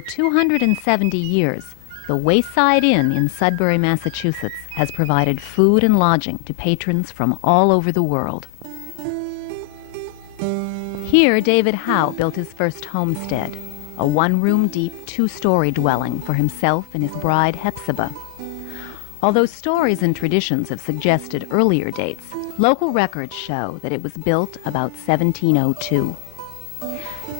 over 270 years, the Wayside Inn in Sudbury, Massachusetts has provided food and lodging to patrons from all over the world. Here, David Howe built his first homestead, a one-room deep, two-story dwelling for himself and his bride Hepzibah. Although stories and traditions have suggested earlier dates, local records show that it was built about 1702.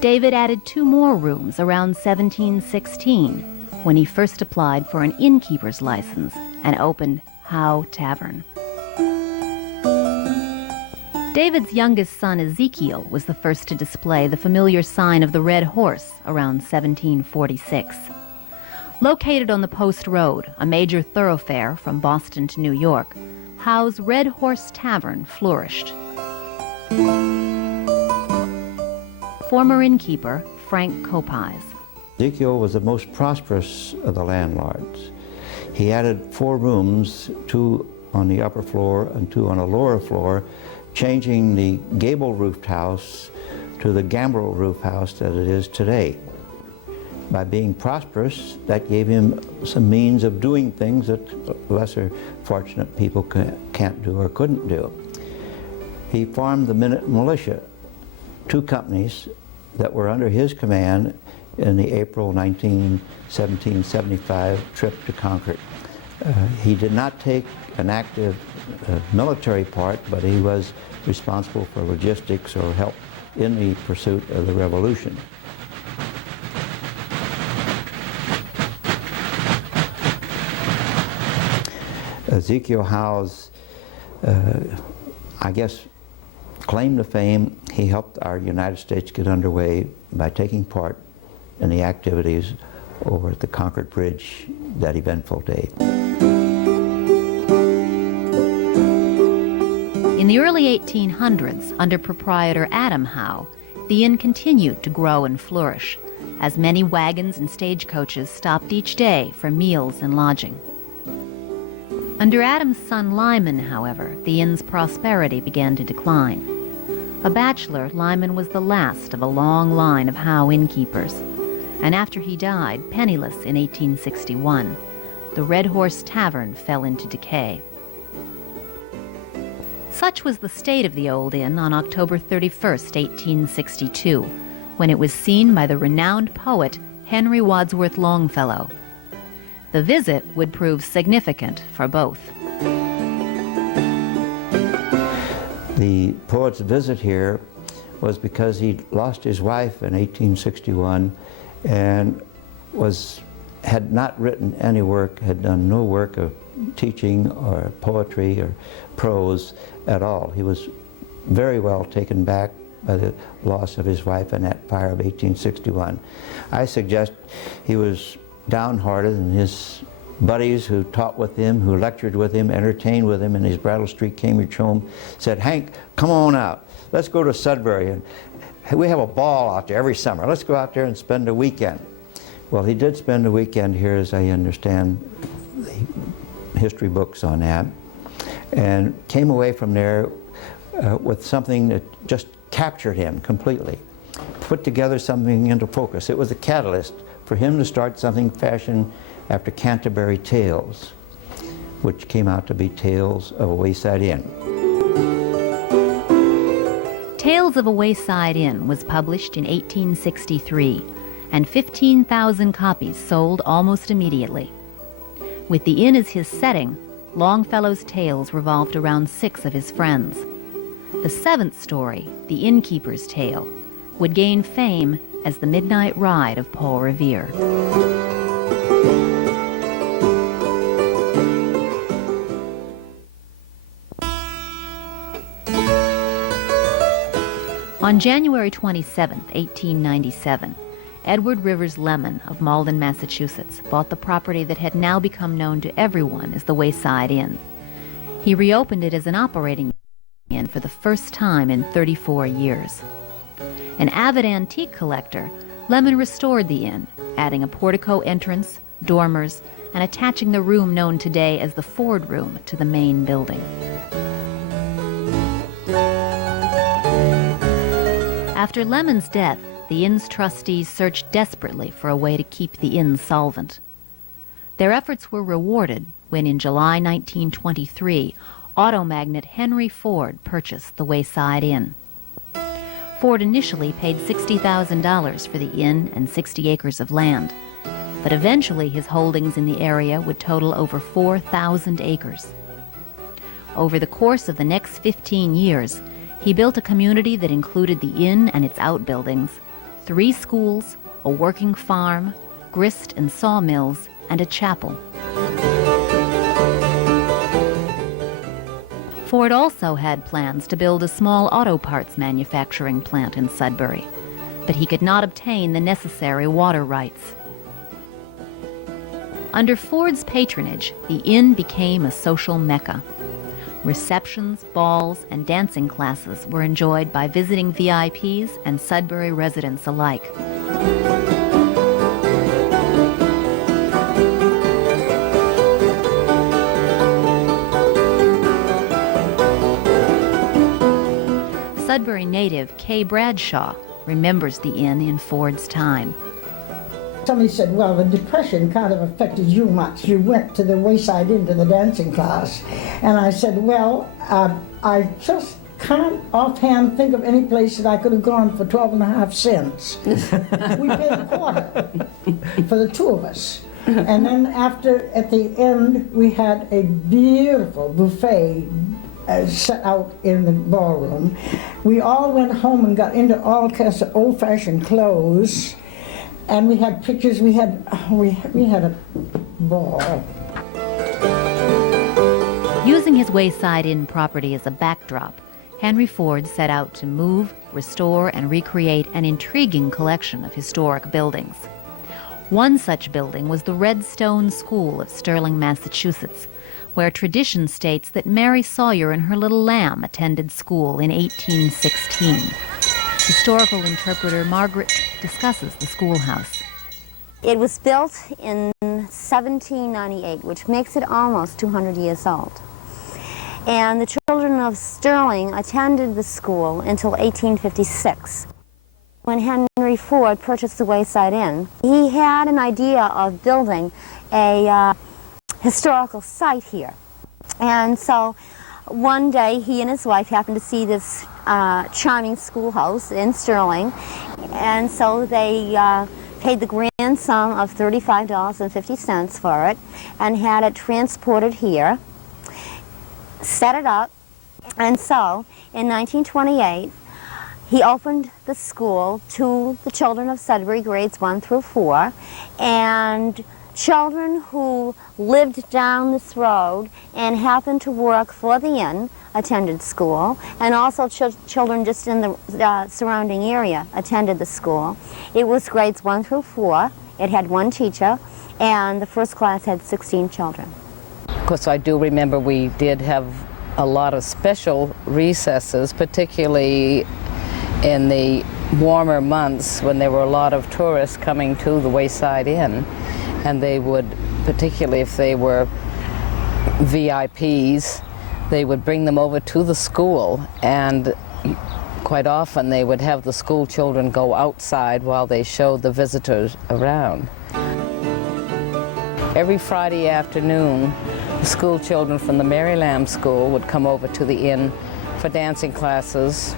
David added 2 more rooms around 1716 when he first applied for an innkeeper's license and opened Howe Tavern. David's youngest son Ezekiel was the first to display the familiar sign of the Red Horse around 1746. Located on the Post Road, a major thoroughfare from Boston to New York, Howe's Red Horse Tavern flourished. Former innkeeper Frank Kopeyes. Ezekiel was the most prosperous of the landlords. He added 4 rooms, 2 on the upper floor and 2 on the lower floor, changing the gable-roofed house to the gambrel-roof house that it is today. By being prosperous, that gave him some means of doing things that lesser fortunate people can't do or couldn't do. He formed the Minute Militia, 2 companies that were under his command in the April 1775 trip to Concord. He did not take an active military part, but he was responsible for logistics or help in the pursuit of the revolution. Ezekiel Howe's, I guess, claim to fame, he helped our United States get underway by taking part in the activities over at the Concord Bridge that eventful day. In the early 1800s, under proprietor Adam Howe, the inn continued to grow and flourish, as many wagons and stagecoaches stopped each day for meals and lodging. Under Adam's son Lyman, however, the inn's prosperity began to decline. A bachelor, Lyman was the last of a long line of Howe innkeepers, and after he died, penniless in 1861, the Red Horse Tavern fell into decay. Such was the state of the old inn on October 31st, 1862, when it was seen by the renowned poet Henry Wadsworth Longfellow. The visit would prove significant for both. The poet's visit here was because he lost his wife in 1861 and had not written any work, had done no work of teaching or poetry or prose at all. He was very well taken back by the loss of his wife in that fire of 1861. I suggest he was downhearted, and his buddies who taught with him, who lectured with him, entertained with him in his Brattle Street, Cambridge home, said, "Hank, come on out. Let's go to Sudbury. And we have a ball out there every summer. Let's go out there and spend a weekend." Well, he did spend a weekend here, as I understand the history books on that, and came away from there with something that just captured him completely, put together something into focus. It was a catalyst for him to start something fashioned after Canterbury Tales, which came out to be Tales of a Wayside Inn. Tales of a Wayside Inn was published in 1863, and 15,000 copies sold almost immediately. With the inn as his setting, Longfellow's tales revolved around 6 of his friends. The 7th story, The Innkeeper's Tale, would gain fame as the Midnight Ride of Paul Revere. On January 27, 1897, Edward Rivers Lemon of Malden, Massachusetts, bought the property that had now become known to everyone as the Wayside Inn. He reopened it as an operating inn for the first time in 34 years. An avid antique collector, Lemon restored the inn, adding a portico entrance, dormers, and attaching the room known today as the Ford Room to the main building. After Lemon's death, the inn's trustees searched desperately for a way to keep the inn solvent. Their efforts were rewarded when, in July 1923, auto magnate Henry Ford purchased the Wayside Inn. Ford initially paid $60,000 for the inn and 60 acres of land, but eventually his holdings in the area would total over 4,000 acres. Over the course of the next 15 years, he built a community that included the inn and its outbuildings, 3 schools, a working farm, grist and sawmills, and a chapel. Ford also had plans to build a small auto parts manufacturing plant in Sudbury, but he could not obtain the necessary water rights. Under Ford's patronage, the inn became a social mecca. Receptions, balls, and dancing classes were enjoyed by visiting VIPs and Sudbury residents alike. Sudbury native Kay Bradshaw remembers the inn in Ford's time. Somebody said, well, the Depression kind of affected you much. You went to the Wayside Inn to the dancing class. And I said, well, I just can't offhand think of any place that I could have gone for 12.5 cents. We paid a quarter for the 2 of us. And then at the end, we had a beautiful buffet set out in the ballroom. We all went home and got into all kinds of old-fashioned clothes. And we had pictures, we had a ball. Using his Wayside Inn property as a backdrop, Henry Ford set out to move, restore, and recreate an intriguing collection of historic buildings. One such building was the Redstone School of Sterling, Massachusetts, where tradition states that Mary Sawyer and her little lamb attended school in 1816. Historical interpreter Margaret discusses the schoolhouse. It was built in 1798, which makes it almost 200 years old. And the children of Sterling attended the school until 1856. When Henry Ford purchased the Wayside Inn, he had an idea of building a historical site here. And so one day he and his wife happened to see this charming schoolhouse in Sterling, and so they paid the grand sum of $35.50 for it and had it transported here, set it up, and so in 1928 he opened the school to the children of Sudbury, grades 1 through 4, and children who lived down this road and happened to work for the inn attended school, and also children just in the surrounding area attended the school. It was grades 1 through 4. It had 1 teacher, and the first class had 16 children. Of course, I do remember we did have a lot of special recesses, particularly in the warmer months when there were a lot of tourists coming to the Wayside Inn, and they would, particularly if they were VIPs, they would bring them over to the school, and quite often they would have the school children go outside while they showed the visitors around. Every Friday afternoon, the school children from the Mary Lamb School would come over to the inn for dancing classes,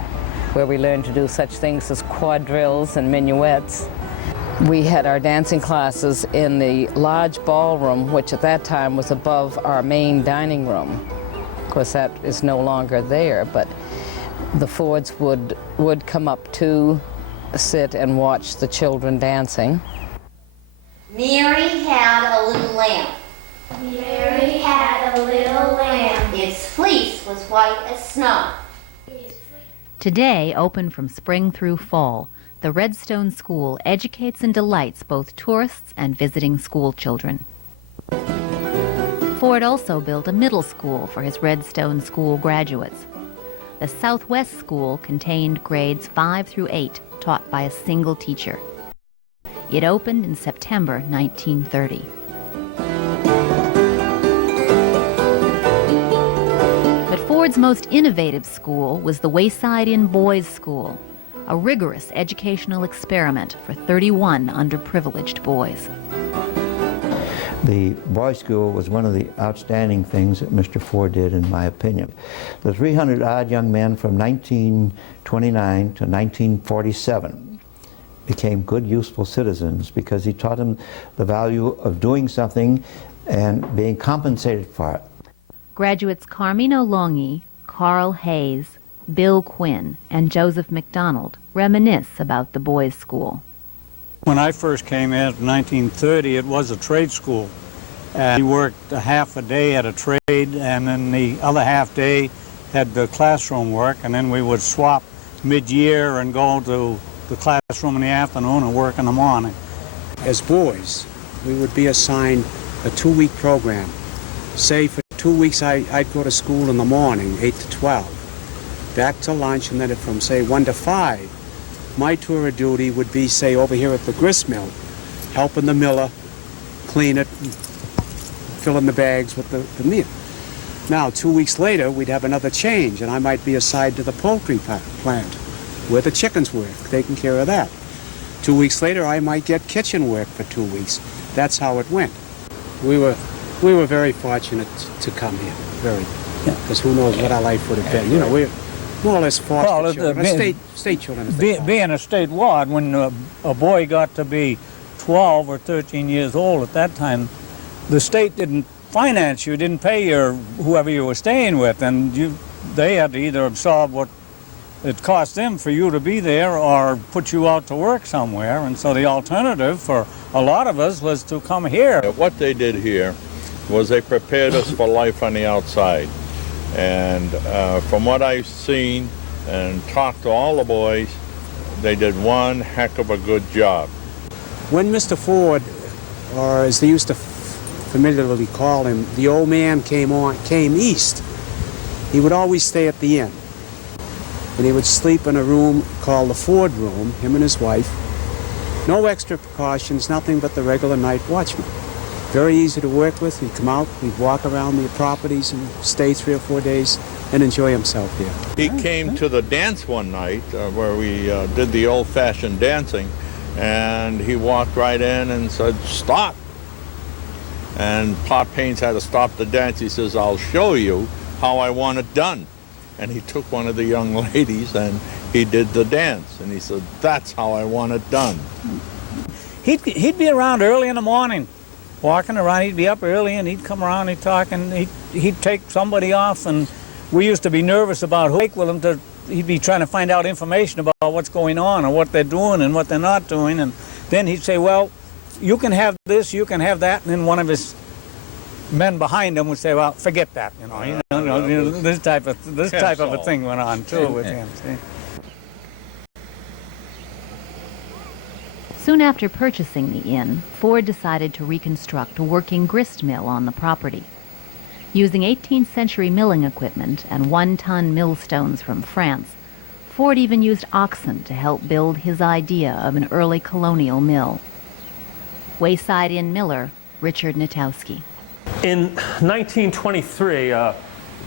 where we learned to do such things as quadrilles and minuets. We had our dancing classes in the large ballroom, which at that time was above our main dining room. Of course, that is no longer there, but the Fords would come up to sit and watch the children dancing. Mary had a little lamb. Mary had a little lamb. Its fleece was white as snow. Today, open from spring through fall, the Redstone School educates and delights both tourists and visiting school children. Ford also built a middle school for his Redstone School graduates. The Southwest School contained grades 5 through 8, taught by a single teacher. It opened in September 1930. But Ford's most innovative school was the Wayside Inn Boys' School, a rigorous educational experiment for 31 underprivileged boys. The boys' school was one of the outstanding things that Mr. Ford did, in my opinion. The 300-odd young men from 1929 to 1947 became good, useful citizens because he taught them the value of doing something and being compensated for it. Graduates Carmine Longhi, Carl Hayes, Bill Quinn, and Joseph McDonald reminisce about the boys' school. When I first came in 1930, it was a trade school. We worked a half a day at a trade, and then the other half day had the classroom work, and then we would swap mid-year and go to the classroom in the afternoon and work in the morning. As boys, we would be assigned a 2-week program. Say for 2 weeks I'd go to school in the morning, 8 to 12, back to lunch, and then from say 1 to 5, my tour of duty would be, say, over here at the grist mill, helping the miller clean it, fill in the bags with the meal. Now, 2 weeks later, we'd have another change, and I might be assigned to the poultry plant, where the chickens work, taking care of that. 2 weeks later, I might get kitchen work for 2 weeks. That's how it went. We were very fortunate to come here, very, because who knows what our life would have been. You know, we're more or less foster children, state children. Being a state ward, when a boy got to be 12 or 13 years old at that time, the state didn't finance you, didn't pay your whoever you were staying with, and they had to either absorb what it cost them for you to be there or put you out to work somewhere. And so the alternative for a lot of us was to come here. What they did here was they prepared us for life on the outside. And from what I've seen and talked to all the boys, they did one heck of a good job. When Mr. Ford, or as they used to familiarly call him, the old man came east, he would always stay at the inn. And he would sleep in a room called the Ford room, him and his wife. No extra precautions, nothing but the regular night watchman. Very easy to work with. He'd come out, he'd walk around the properties and stay 3 or 4 days and enjoy himself here. He came to the dance one night where we did the old-fashioned dancing, and he walked right in and said, "Stop." And Pop Haynes had to stop the dance. He says, "I'll show you how I want it done." And he took one of the young ladies and he did the dance. And he said, "That's how I want it done." He'd be around early in the morning, walking around. He'd be up early and he'd come around, he'd talk, and he'd take somebody off. And we used to be nervous about who with him. He'd be trying to find out information about what's going on or what they're doing and what they're not doing. And then he'd say, "Well, you can have this, you can have that." And then one of his men behind him would say, "Well, forget that." This type of a thing went on too with him. See? Soon after purchasing the inn, Ford decided to reconstruct a working grist mill on the property. Using 18th century milling equipment and 1-ton millstones from France, Ford even used oxen to help build his idea of an early colonial mill. Wayside Inn miller, Richard Natowski. In 1923, a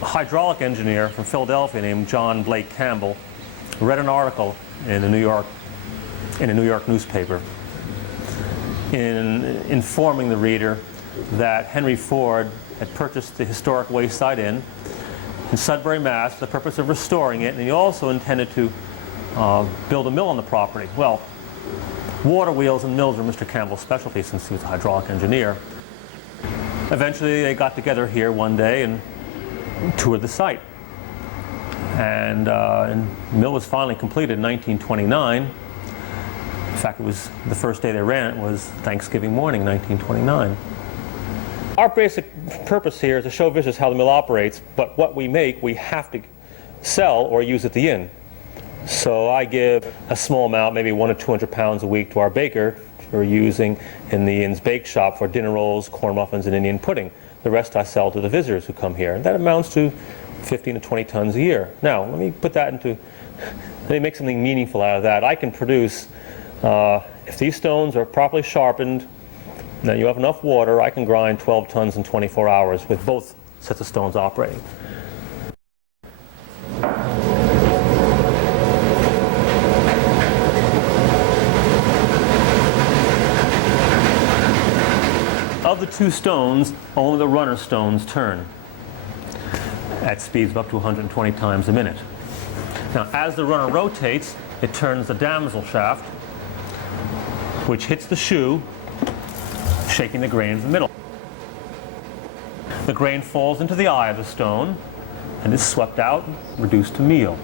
hydraulic engineer from Philadelphia named John Blake Campbell read an article in a New York newspaper informing the reader that Henry Ford had purchased the historic Wayside Inn in Sudbury, Mass. for the purpose of restoring it, and he also intended to build a mill on the property. Well, water wheels and mills were Mr. Campbell's specialty since he was a hydraulic engineer. Eventually they got together here one day and toured the site. And the mill was finally completed in 1929. In fact, it was the first day they ran it was Thanksgiving morning, 1929. Our basic purpose here is to show visitors how the mill operates, but what we make we have to sell or use at the inn. So I give a small amount, maybe 100 or 200 pounds a week to our baker for using in the inn's bake shop for dinner rolls, corn muffins, and Indian pudding. The rest I sell to the visitors who come here. And that amounts to 15 to 20 tons a year. Now, let me make something meaningful out of that. I can produce, if these stones are properly sharpened, now you have enough water, I can grind 12 tons in 24 hours with both sets of stones operating. two stones, only the runner stones turn at speeds of up to 120 times a minute. Now, as the runner rotates, it turns the damsel shaft, which hits the shoe, shaking the grain in the middle. The grain falls into the eye of the stone and is swept out, reduced to meal,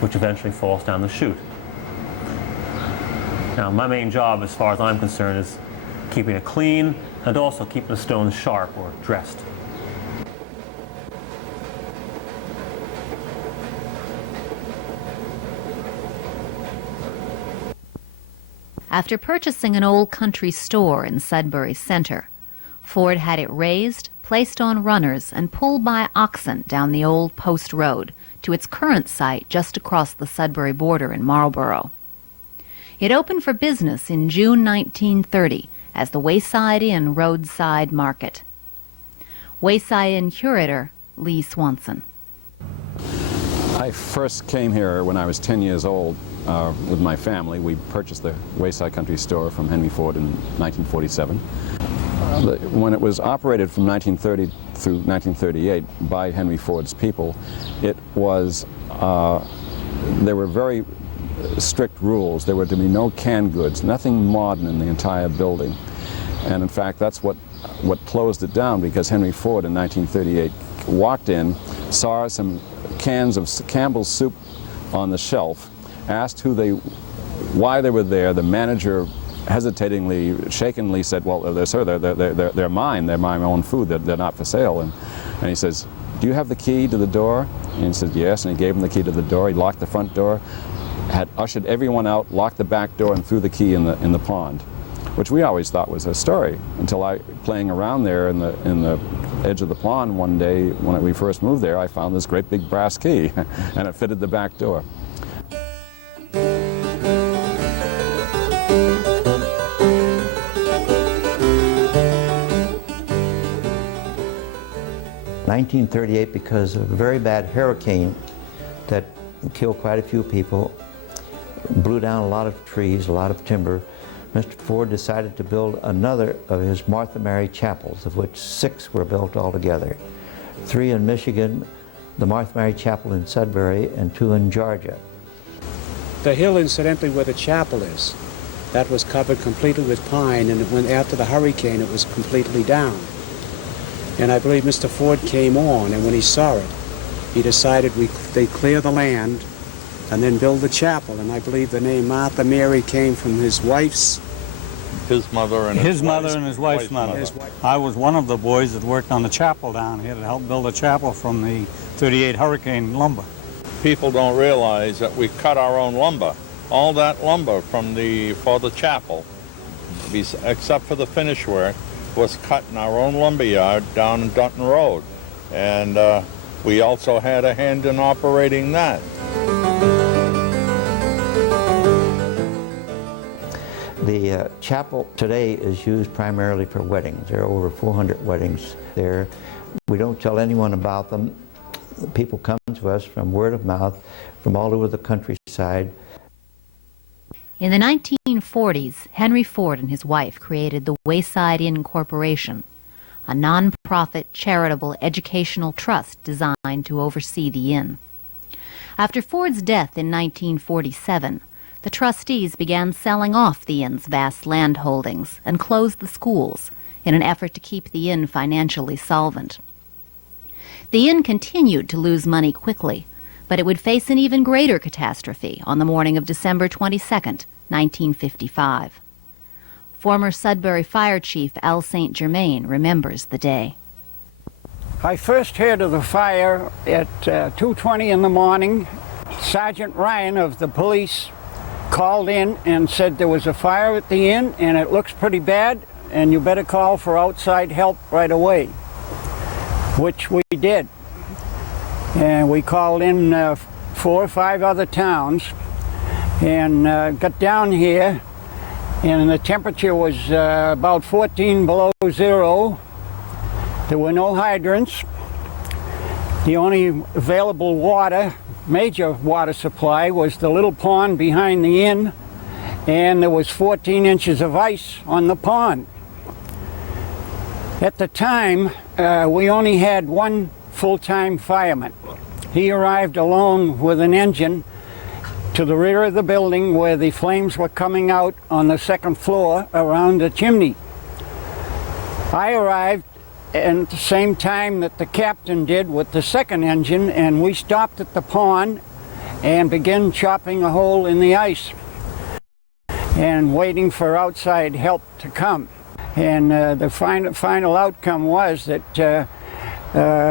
which eventually falls down the chute. Now, my main job, as far as I'm concerned, is keeping it clean and also keeping the stones sharp or dressed. After purchasing an old country store in Sudbury Center, Ford had it raised, placed on runners, and pulled by oxen down the old post road to its current site just across the Sudbury border in Marlborough. It opened for business in June 1930 as the Wayside Inn Roadside Market. Wayside Inn curator Lee Swanson. I first came here when I was 10 years old with my family. We purchased the Wayside Country Store from Henry Ford in 1947. When it was operated from 1930 through 1938 by Henry Ford's people, it was, there were very strict rules. There were to be no canned goods, nothing modern in the entire building. And in fact, that's what closed it down, because Henry Ford in 1938 walked in, saw some cans of Campbell's soup on the shelf, asked why they were there. The manager hesitatingly, shakenly said, well, sir, they're mine. They're my own food. They're not for sale. And he says, do you have the key to the door? And he said, yes. And he gave him the key to the door. He locked the front door, had ushered everyone out, locked the back door, and threw the key in the pond, which we always thought was a story, until playing around there in the edge of the pond one day when we first moved there, I found this great big brass key, and it fitted the back door. In 1938, because of a very bad hurricane that killed quite a few people, blew down a lot of trees, a lot of timber, Mr. Ford decided to build another of his Martha Mary chapels, of which 6 were built altogether. 3 in Michigan, the Martha Mary Chapel in Sudbury, and 2 in Georgia. The hill, incidentally, where the chapel is, that was covered completely with pine, and after the hurricane, it was completely down. And I believe Mr. Ford came on, and when he saw it, he decided they'd clear the land and then build the chapel. And I believe the name Martha Mary came from his wife's... His mother and his wife's mother. I was one of the boys that worked on the chapel down here to help build a chapel from the 38 Hurricane lumber. People don't realize that we cut our own lumber. All that lumber for the chapel, except for the finish work, was cut in our own lumber yard down in Dutton Road. And we also had a hand in operating that. The chapel today is used primarily for weddings. There are over 400 weddings there. We don't tell anyone about them. People come to us from word of mouth from all over the countryside. In the 1940s, Henry Ford and his wife created the Wayside Inn Corporation, a non-profit charitable educational trust designed to oversee the inn. After Ford's death in 1947, the trustees began selling off the inn's vast land holdings and closed the schools in an effort to keep the inn financially solvent. The inn continued to lose money quickly, but it would face an even greater catastrophe on the morning of December 22nd, 1955. Former Sudbury Fire Chief Al St. Germain remembers the day. I first heard of the fire at 2:20 in the morning. Sergeant Ryan of the police called in and said there was a fire at the inn and it looks pretty bad and you better call for outside help right away, which we did. And we called in 4 or 5 other towns and got down here, and the temperature was about 14 below zero. There were no hydrants. The only available water, major water supply, was the little pond behind the inn, and there was 14 inches of ice on the pond. At the time, we only had one full-time fireman. He arrived alone with an engine to the rear of the building where the flames were coming out on the second floor around the chimney. I arrived at the same time that the captain did with the second engine, and we stopped at the pond and began chopping a hole in the ice and waiting for outside help to come. And the final outcome was that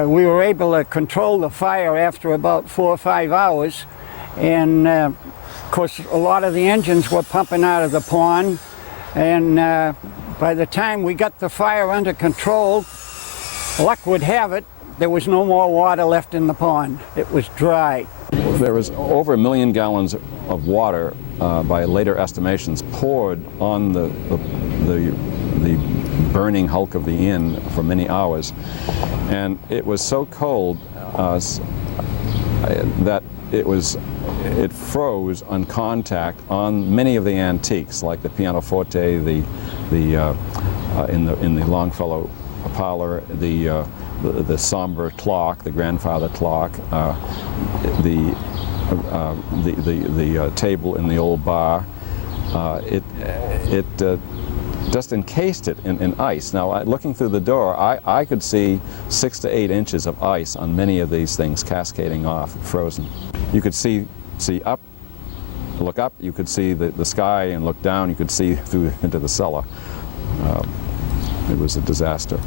we were able to control the fire after about 4 or 5 hours. And of course, a lot of the engines were pumping out of the pond. And by the time we got the fire under control, luck would have it, there was no more water left in the pond. It was dry. There was over 1 million gallons of water, by later estimations, poured on the burning hulk of the inn for many hours. And it was so cold that it froze on contact on many of the antiques, like the pianoforte, in the Longfellow parlor, the somber clock, the grandfather clock, the table in the old bar. It just encased it in ice. Now, looking through the door, I could see 6 to 8 inches of ice on many of these things cascading off, frozen. You could see up, look up, you could see the sky, and look down, you could see through into the cellar. It was a disaster.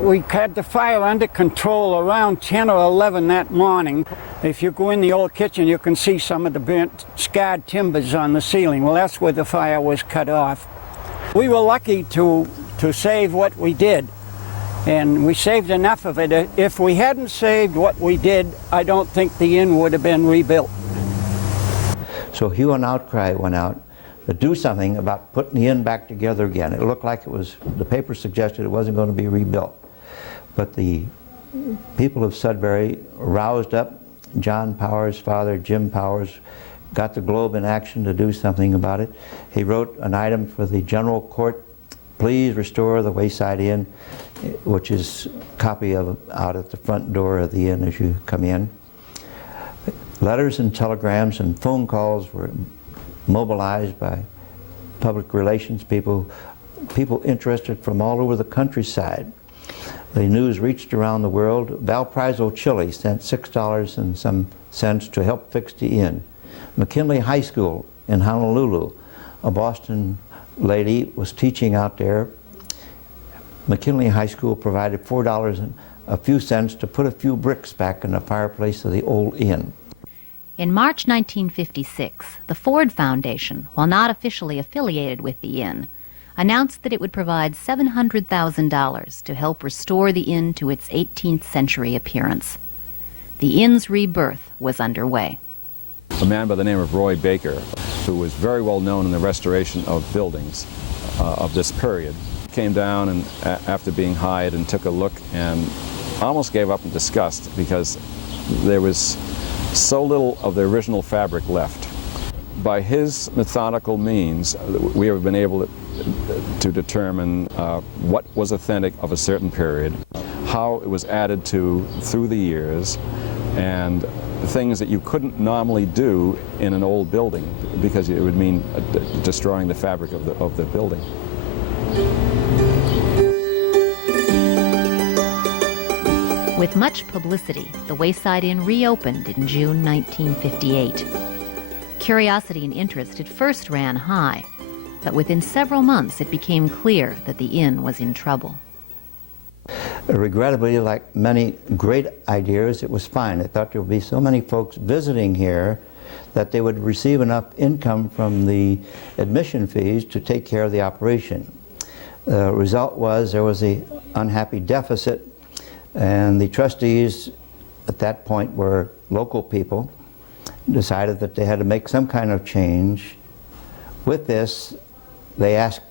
We had the fire under control around 10 or 11 that morning. If you go in the old kitchen, you can see some of the burnt, scarred timbers on the ceiling. Well, that's where the fire was cut off. We were lucky to save what we did, and we saved enough of it. If we hadn't saved what we did, I don't think the inn would have been rebuilt. So hue and outcry went out to do something about putting the inn back together again. It looked like it was, the paper suggested it wasn't going to be rebuilt. But the people of Sudbury roused up. John Powers' father, Jim Powers, got the Globe in action to do something about it. He wrote an item for the General Court, please restore the Wayside Inn, which is a copy of out at the front door of the inn as you come in. Letters and telegrams and phone calls were mobilized by public relations people interested from all over the countryside. The news reached around the world. Valparaiso, Chile sent $6 and some cents to help fix the inn. McKinley High School in Honolulu, a Boston lady was teaching out there. McKinley High School provided $4 and a few cents to put a few bricks back in the fireplace of the old inn. In March 1956, the Ford Foundation, while not officially affiliated with the inn, announced that it would provide $700,000 to help restore the inn to its 18th century appearance. The inn's rebirth was underway. A man by the name of Roy Baker, who was very well known in the restoration of buildings of this period, came down and after being hired and took a look and almost gave up in disgust because there was so little of the original fabric left. By his methodical means, we have been able to determine what was authentic of a certain period, how it was added to through the years, and things that you couldn't normally do in an old building because it would mean destroying the fabric of the building. With much publicity, the Wayside Inn reopened in June 1958. Curiosity and interest at first ran high, but within several months it became clear that the inn was in trouble. Regrettably, like many great ideas, it was fine. I thought there would be so many folks visiting here that they would receive enough income from the admission fees to take care of the operation. The result was there was an unhappy deficit, and the trustees at that point were local people, decided that they had to make some kind of change. With this, they asked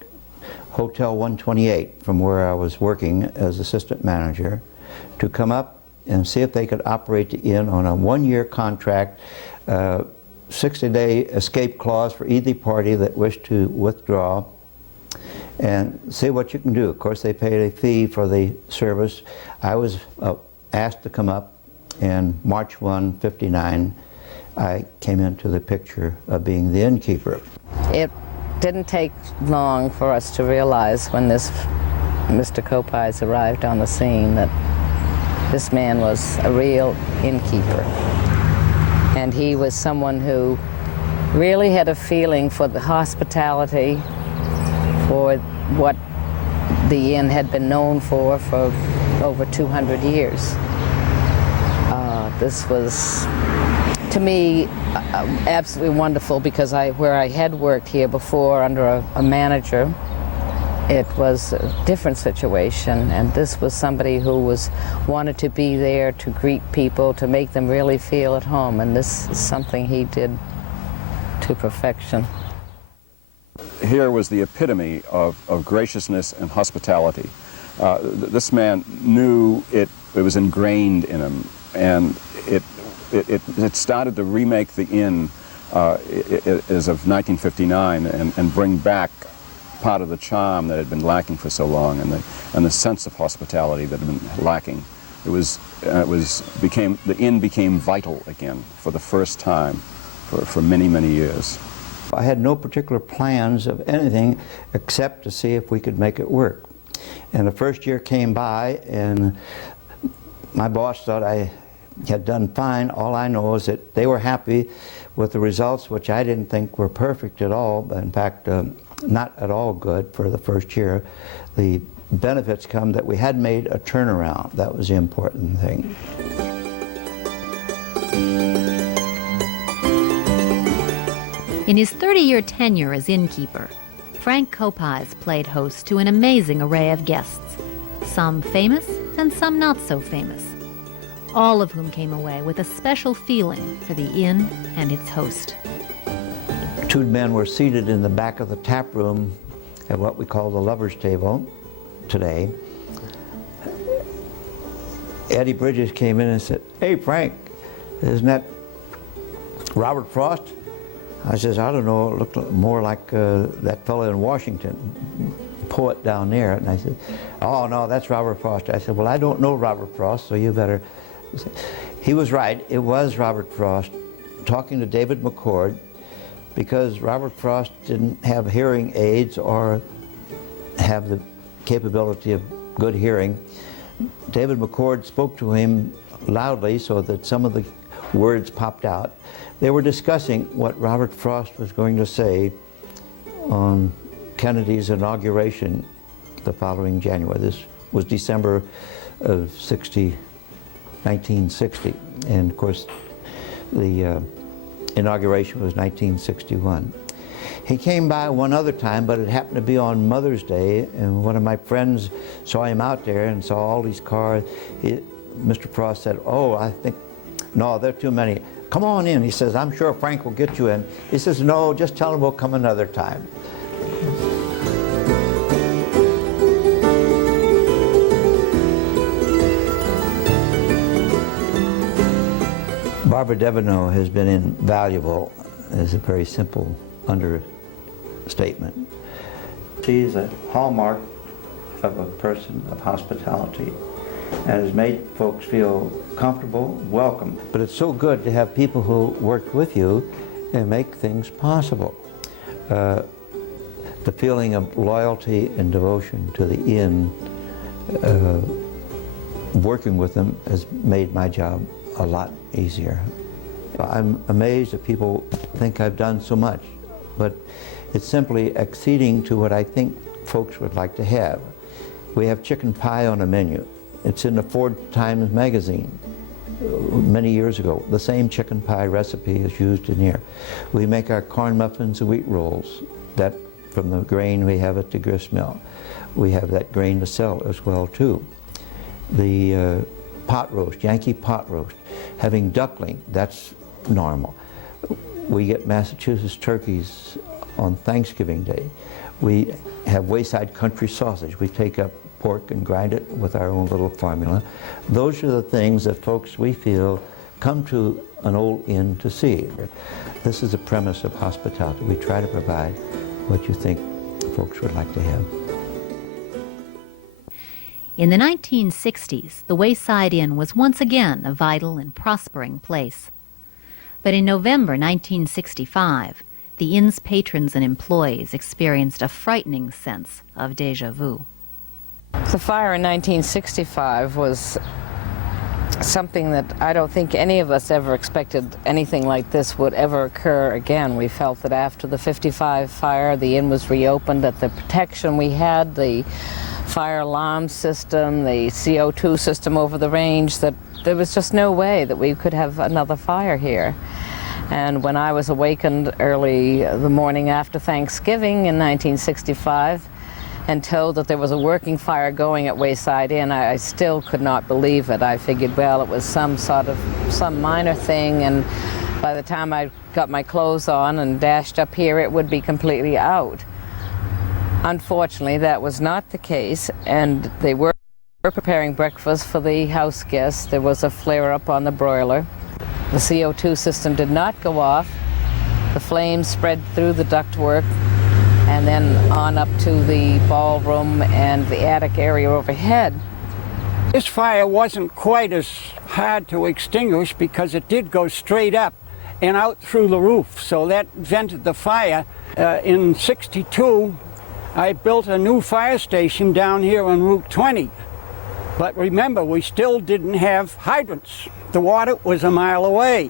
Hotel 128, from where I was working as assistant manager, to come up and see if they could operate the inn on a one-year contract, 60-day escape clause for either party that wished to withdraw. and see what you can do. Of course, they paid a fee for the service. I was asked to come up, and March 1, '59, I came into the picture of being the innkeeper. It didn't take long for us to realize when this Mr. Kopais arrived on the scene that this man was a real innkeeper. And he was someone who really had a feeling for the hospitality, for what the inn had been known for over 200 years. This was, to me, absolutely wonderful, because where I had worked here before under a manager, it was a different situation, and this was somebody who wanted to be there to greet people, to make them really feel at home, and this is something he did to perfection. Here was the epitome of graciousness and hospitality. This man knew it was ingrained in him, and it started to remake the inn as of 1959 and bring back part of the charm that had been lacking for so long, and the sense of hospitality that had been lacking. The inn became vital again for the first time for many, many years. I had no particular plans of anything except to see if we could make it work. And the first year came by, and my boss thought I had done fine. All I know is that they were happy with the results, which I didn't think were perfect at all, but in fact not at all good for the first year. The benefits come that we had made a turnaround. That was the important thing. In his 30-year tenure as innkeeper, Frank Kopais played host to an amazing array of guests, some famous and some not so famous, all of whom came away with a special feeling for the inn and its host. Two men were seated in the back of the tap room at what we call the lover's table today. Eddie Bridges came in and said, "Hey Frank, isn't that Robert Frost?" I says, "I don't know, it looked more like that fellow in Washington, poet down there." And I said, "Oh no, that's Robert Frost." I said, "Well, I don't know Robert Frost, so you better." He was right, it was Robert Frost talking to David McCord, because Robert Frost didn't have hearing aids or have the capability of good hearing. David McCord spoke to him loudly so that some of the words popped out. They were discussing what Robert Frost was going to say on Kennedy's inauguration the following January. This was December of 1960, and of course the inauguration was 1961. He came by one other time, but it happened to be on Mother's Day, and one of my friends saw him out there and saw all these cars. Mr. Frost said, "Oh, I think, no, there are too many. Come on in." He says, "I'm sure Frank will get you in." He says, "No, just tell him we'll come another time." Barbara Devereux has been invaluable, is a very simple understatement. She's a hallmark of a person of hospitality and has made folks feel comfortable, welcome. But it's so good to have people who work with you and make things possible. The feeling of loyalty and devotion to the inn, working with them has made my job a lot easier. I'm amazed that people think I've done so much, but it's simply acceding to what I think folks would like to have. We have chicken pie on a menu. It's in the Ford Times magazine many years ago. The same chicken pie recipe is used in here. We make our corn muffins and wheat rolls. That from the grain we have at the grist mill. We have that grain to sell as well too. The pot roast, Yankee pot roast, having duckling, that's normal. We get Massachusetts turkeys on Thanksgiving Day. We have Wayside country sausage. We take up pork and grind it with our own little formula. Those are the things that folks, we feel, come to an old inn to see. This is the premise of hospitality. We try to provide what you think folks would like to have. In the 1960s, the Wayside Inn was once again a vital and prospering place. But in November 1965, the inn's patrons and employees experienced a frightening sense of déjà vu. The fire in 1965 was something that I don't think any of us ever expected anything like this would ever occur again. We felt that after the 55 fire, the inn was reopened, that the protection we had, the fire alarm system, the CO2 system over the range, that there was just no way that we could have another fire here. And when I was awakened early the morning after Thanksgiving in 1965 and told that there was a working fire going at Wayside Inn, I still could not believe it. I figured, well, it was some minor thing, and by the time I got my clothes on and dashed up here, it would be completely out. Unfortunately, that was not the case, and they were preparing breakfast for the house guests. There was a flare-up on the broiler. The CO2 system did not go off. The flames spread through the ductwork and then on up to the ballroom and the attic area overhead. This fire wasn't quite as hard to extinguish because it did go straight up and out through the roof, so that vented the fire. In '62, I built a new fire station down here on Route 20. But remember, we still didn't have hydrants. The water was a mile away.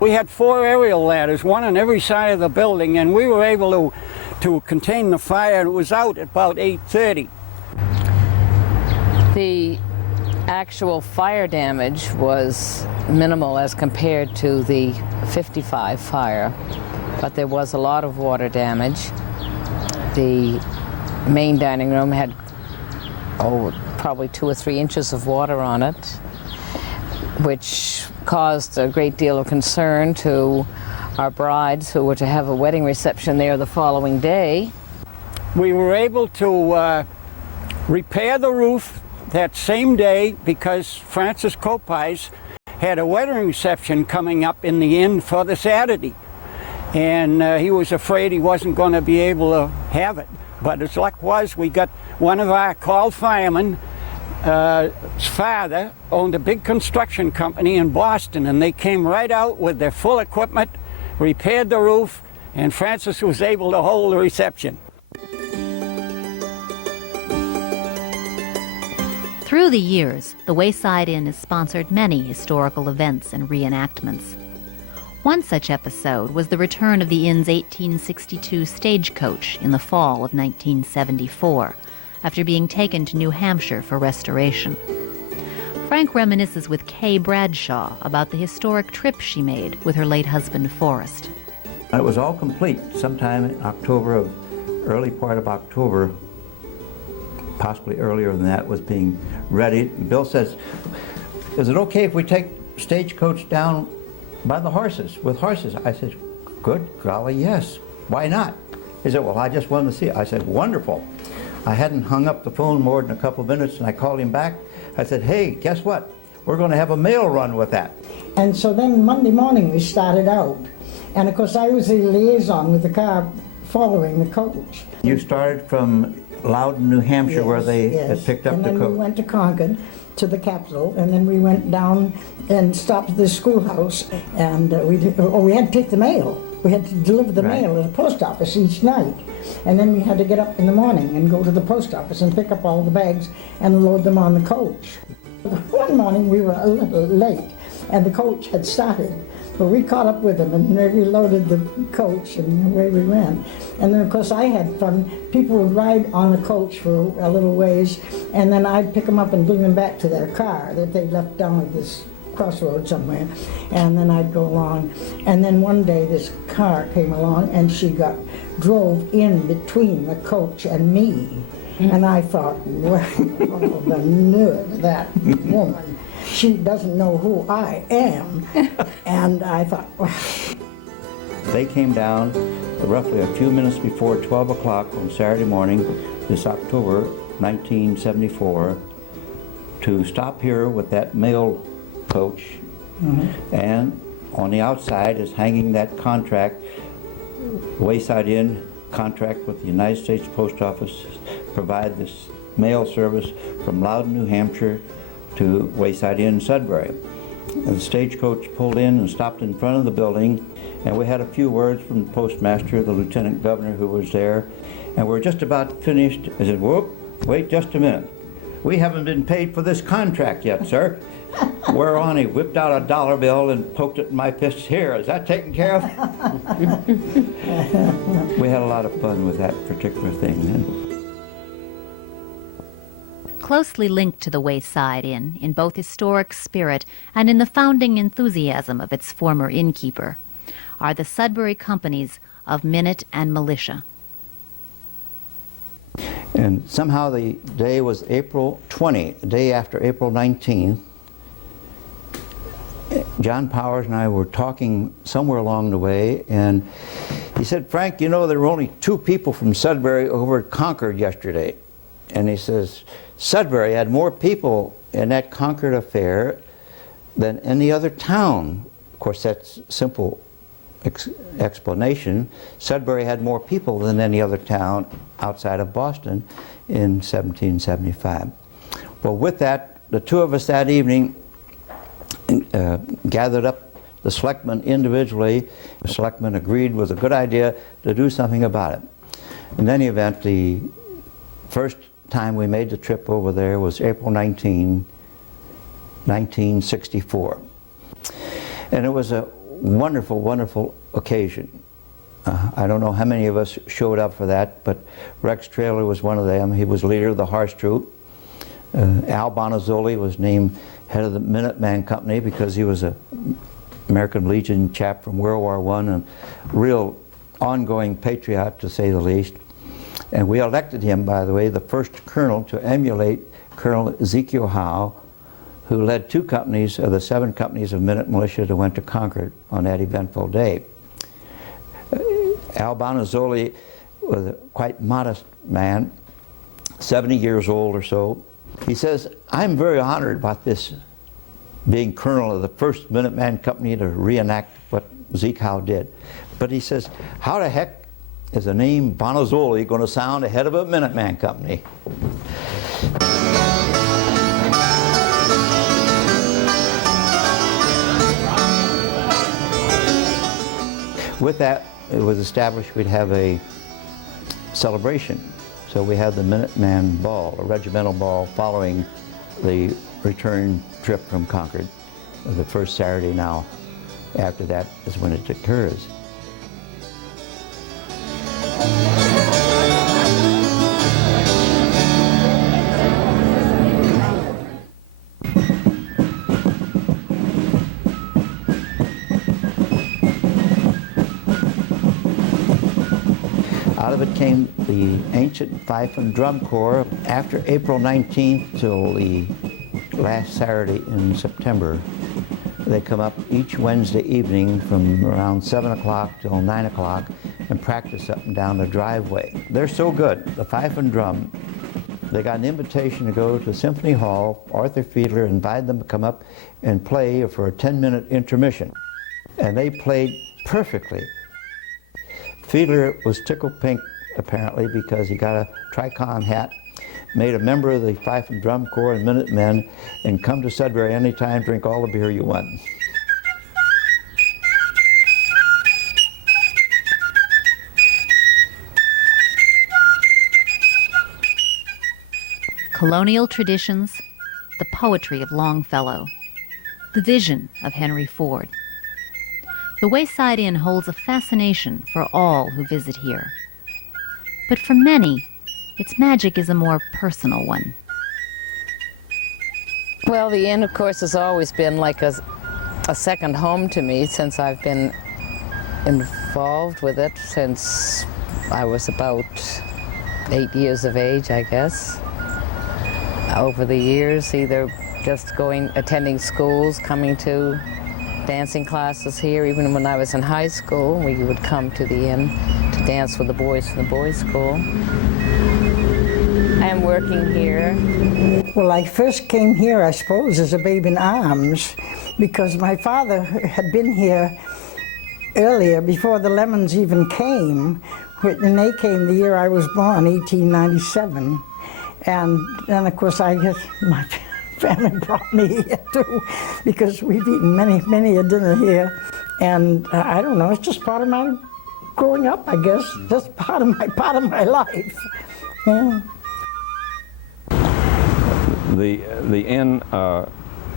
We had 4 aerial ladders, one on every side of the building, and we were able to contain the fire. It was out at about 8:30. The actual fire damage was minimal as compared to the 55 fire, but there was a lot of water damage. The main dining room had probably 2 or 3 inches of water on it, which caused a great deal of concern to our brides who were to have a wedding reception there the following day. We were able to repair the roof that same day because Francis Coppice had a wedding reception coming up in the inn for the Saturday. And he was afraid he wasn't going to be able to have it. But as luck was, we got one of our called firemen. His father owned a big construction company in Boston, and they came right out with their full equipment, repaired the roof, and Francis was able to hold the reception. Through the years, the Wayside Inn has sponsored many historical events and reenactments. One such episode was the return of the inn's 1862 stagecoach in the fall of 1974, after being taken to New Hampshire for restoration. Frank reminisces with Kay Bradshaw about the historic trip she made with her late husband, Forrest. It was all complete sometime in October, early part of October, possibly earlier than that, was being ready. Bill says, "Is it okay if we take stagecoach down by the horses, with horses?" I said, "Good golly, yes. Why not?" He said, "Well, I just wanted to see it." I said, "Wonderful." I hadn't hung up the phone more than a couple of minutes, and I called him back. I said, "Hey, guess what? We're going to have a mail run with that." And so then Monday morning we started out. And of course I was the liaison with the car following the coach. You started from Loudon, New Hampshire, Yes, where they yes. had picked up and the then coach. we went to Concord, to the Capitol, and then we went down and stopped at the Schoolhouse, and we had to take the mail. We had to deliver the Right. mail at the post office each night. And then we had to get up in the morning and go to the post office and pick up all the bags and load them on the coach. One morning we were a little late, and the coach had started. But we caught up with them and they reloaded the coach, and away we went. And then of course I had fun. People would ride on the coach for a little ways, and then I'd pick them up and bring them back to their car that they left down at this crossroad somewhere. And then I'd go along. And then one day this car came along and she drove in between the coach and me. And I thought, well, the nerve of that woman. She doesn't know who I am. And I thought, well. They came down roughly a few minutes before 12 o'clock on Saturday morning, this October 1974, to stop here with that mail coach. And on the outside is hanging that contract, Wayside Inn contract with the United States Post Office to provide this mail service from Loudon, New Hampshire to Wayside Inn, Sudbury. And the stagecoach pulled in and stopped in front of the building, and we had a few words from the postmaster, the lieutenant governor who was there, and we're just about finished. I said, whoop, wait just a minute. We haven't been paid for this contract yet, sir. Whereon he whipped out a dollar bill and poked it in my fist. Here, is that taken care of? We had a lot of fun with that particular thing then. Closely linked to the Wayside Inn in both historic spirit and in the founding enthusiasm of its former innkeeper are the Sudbury companies of Minute and Militia. And somehow the day was April 20, the day after April 19th. John Powers and I were talking somewhere along the way, and he said, Frank, you know, there were only 2 people from Sudbury over at Concord yesterday. And he says, Sudbury had more people in that Concord affair than any other town. Of course, that's simple explanation. Sudbury had more people than any other town outside of Boston in 1775. Well, with that, the 2 of us that evening gathered up the selectmen individually. The selectmen agreed it was a good idea to do something about it. In any event, the first time we made the trip over there was April 19, 1964. And it was a wonderful, wonderful occasion. I don't know how many of us showed up for that, but Rex Traylor was one of them. He was leader of the horse troop. Al Bonazzoli was named head of the Minuteman Company because he was a American Legion chap from World War I and real ongoing patriot, to say the least. And we elected him, by the way, the first colonel to emulate Colonel Ezekiel Howe, who led 2 companies of the 7 companies of Minute Militia that went to Concord on that eventful day. Al Bonazzoli was a quite modest man, 70 years old or so. He says, I'm very honored about this, being colonel of the first Minuteman Company to reenact what Zeke Howe did. But he says, how the heck is the name Bonazzoli going to sound ahead of a Minuteman Company? With that, it was established we'd have a celebration. So we had the Minuteman Ball, a regimental ball, following the return trip from Concord, the first Saturday now. After that is when it occurs. Out of it came the ancient fife and drum corps. After April 19th till the last Saturday in September, they come up each Wednesday evening from around 7 o'clock till 9 o'clock and practice up and down the driveway. They're so good, the fife and drum. They got an invitation to go to Symphony Hall. Arthur Fiedler invited them to come up and play for a 10-minute intermission. And they played perfectly. Fiedler was tickled pink, apparently, because he got a tricon hat, made a member of the Fife and Drum Corps and Minutemen, and come to Sudbury anytime, drink all the beer you want. Colonial traditions, the poetry of Longfellow, the vision of Henry Ford. The Wayside Inn holds a fascination for all who visit here. But for many, its magic is a more personal one. Well, the inn, of course, has always been like a second home to me since I've been involved with it since I was about 8 years of age, I guess. Over the years, either just attending schools, coming to dancing classes here. Even when I was in high school, we would come to the inn to dance with the boys from the boys' school. I am working here. Well, I first came here, I suppose, as a babe in arms, because my father had been here earlier, before the Lemons even came, And they came the year I was born, 1897. And then, of course, I guess my family brought me here too, because we've eaten many a dinner here. And I don't know, it's just part of my growing up, I guess. Just part of my life. Yeah. The inn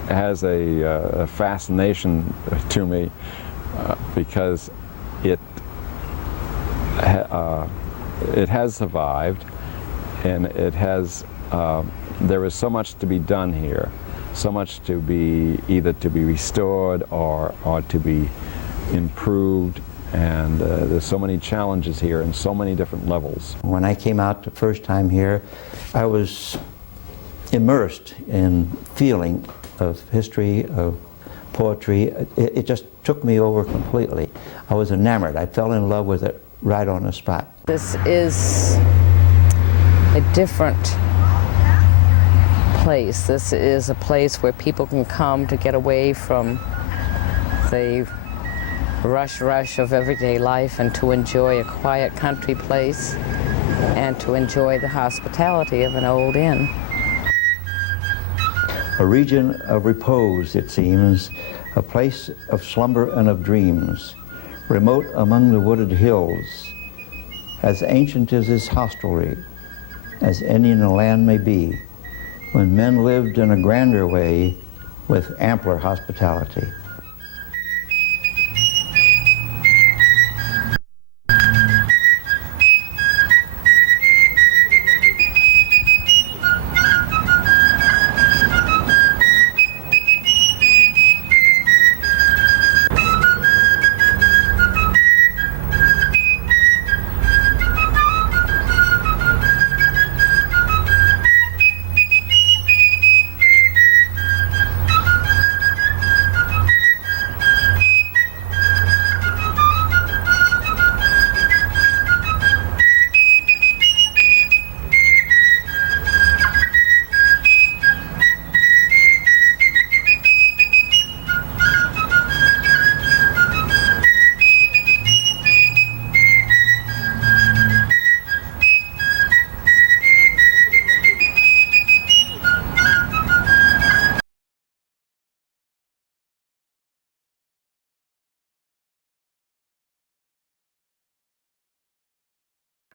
has a fascination to me because it has survived, and it has there is so much to be done here, so much to be either to be restored or to be improved, and there's so many challenges here in so many different levels. When I came out the first time here, I was immersed in feeling of history, of poetry. It just took me over completely. I was enamored. I fell in love with it right on the spot. This is a different place. This is a place where people can come to get away from the rush of everyday life and to enjoy a quiet country place and to enjoy the hospitality of an old inn. A region of repose, it seems, a place of slumber and of dreams, remote among the wooded hills, as ancient as this hostelry, as any in the land may be, when men lived in a grander way with ampler hospitality.